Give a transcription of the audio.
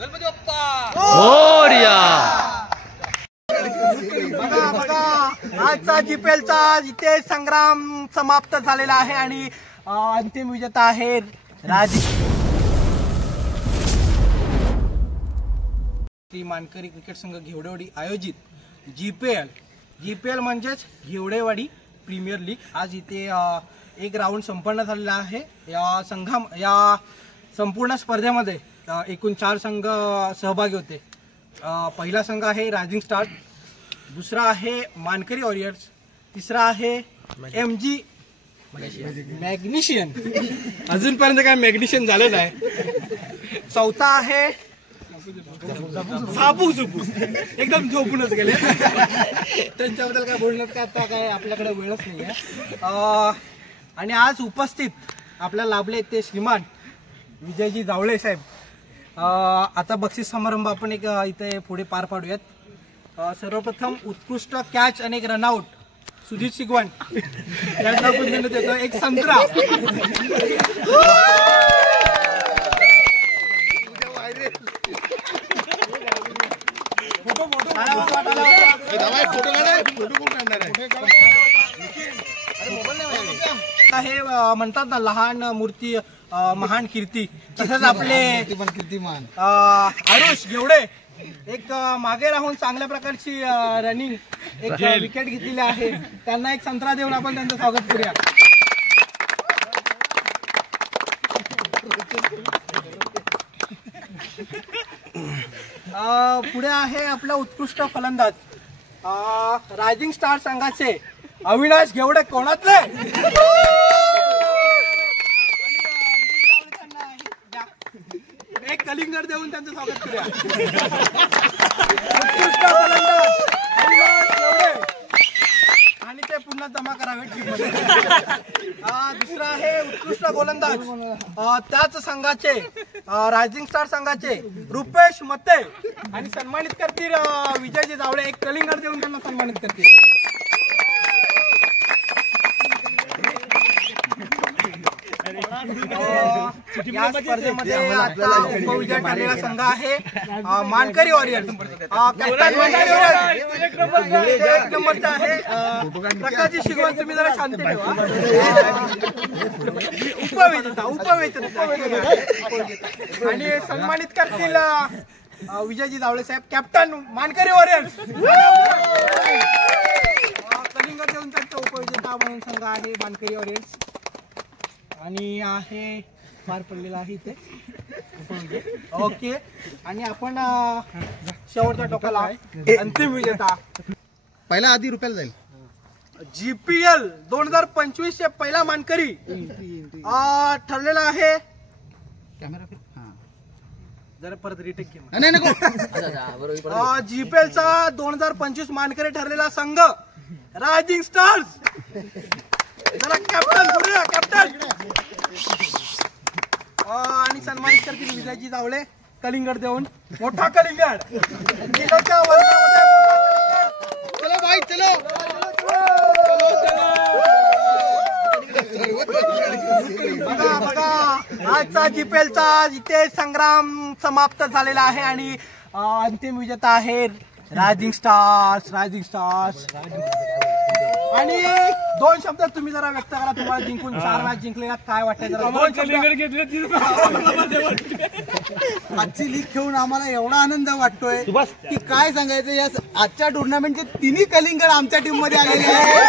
गणपती बाप्पा मोरया। बघा बघा, आजचा जीपीएलचा इथे संग्राम समाप्त झालेला आहे आणि अंतिम विजेता आहे मानकरी क्रिकेट संघ घेवडेवाडी आयोजित जीपीएल म्हणजेच घेवडेवाडी प्रीमियर लीग। आज इथे एक राऊंड संपन्न झालेला आहे। या संपूर्ण स्पर्धेमध्ये एकूण 4 संघ सहभागी होते। पहिला संघ आहे रायझिंग स्टार्स, दुसरा आहे मानकरी वॉरियर्स, तिसरा आहे MG मॅग्नेशियन, अजूनपर्यंत काय मॅग्नेशियन झालं नाही, चौथा आहे साबू झुपू, एकदम झोपूनच गेले त्यांच्याबद्दल काय बोलण्यात काय आता काय आपल्याकडे वेळच नाही आहे। आणि आज उपस्थित आपल्याला लाभले ते श्रीमान विजयजी जावळे साहेब। आता बक्षीस समारंभ आपण एक इथे पुढे पार पाडूयात। सर्वप्रथम उत्कृष्ट कॅच आणि एक रनआउट सुजित शिगवण यांना आपण देण्यात येतो एक संत्रा। हे म्हणतात ना, लहान मूर्ती महान कीर्ती, तसंच आपले कीर्तिमान आरुष घेवडे एक मागे राहून चांगल्या प्रकारची रनिंग एक विकेट घेतलेली आहे, त्यांना एक संत्रा देऊन आपण त्यांचं स्वागत करूया। पुढे आहे आपला उत्कृष्ट फलंदाज रायझिंग स्टार संघाचे अविनाश घेवडे कोणातले, एक कलिंगड देऊन त्यांचं स्वागत करूया। उत्कृष्ट फलंदाज अविनाश घेवडे आणि ते पुन्हा जमा करावे टीममध्ये। दुसरा आहे उत्कृष्ट गोलंदाज त्याच संघाचे रायझिंग स्टार संघाचे रुपेश मते आणि सन्मानित करतील विजयजी जावळे, एक कलिंगड देऊन त्यांना सन्मानित करतील। या स्पर्धेमध्ये आता उपविजय ठरलेला संघ आहे मानकरी वॉरियर्स। कॅप्टन मानकरी वॉरियर्स एक नंबरचा आहे प्रकाश शिगवण, तुम्ही जरा शांत ठेवा। उपविजेता आणि सन्मानित करतील विजयजी जावळे साहेब, कॅप्टन मानकरी वॉरियर्स। कलिंगड देऊन त्यांचा उपविजेता म्हणून संघ आहे मानकरी वॉरियर्स आणि आहे पार पडलेला आहे इथे। ओके, आणि आपण शेवटच्या टोकाला अंतिम विजेता पहिला आधी रुपयाला जाईल जीपीएल 2025 चे पहिला मानकरी ठरलेला आहे। जरा परत रिटेक घे। जीपीएलचा 2025 मानकरी ठरलेला संघ रायझिंग स्टार्स। जरा कॅप्टन बोलूया, कॅप्टन। आणि सन्मानित करतील विजयजी जावळे कलिंगड देऊन, मोठा कलिंगड किलोच्या वजनामध्ये मोठा कलिंगड। चलो भाई चलो। बघा बघा, आजचा जीपीएलचा इथे संग्राम समाप्त झालेला आहे आणि अंतिम विजेता आहे रायझिंग स्टार्स। आणि 2 शब्द तुम्ही जरा व्यक्त करा, तुम्हाला जिंकून 4 मॅच जिंकलेला काय वाटतंय जरा? आजची लीग खेळून आम्हाला एवढा आनंद वाटतोय की काय सांगायचं। या आजच्या टुर्नामेंटचे 3 कलिंगड आमच्या टीम मध्ये आलेले आहेत।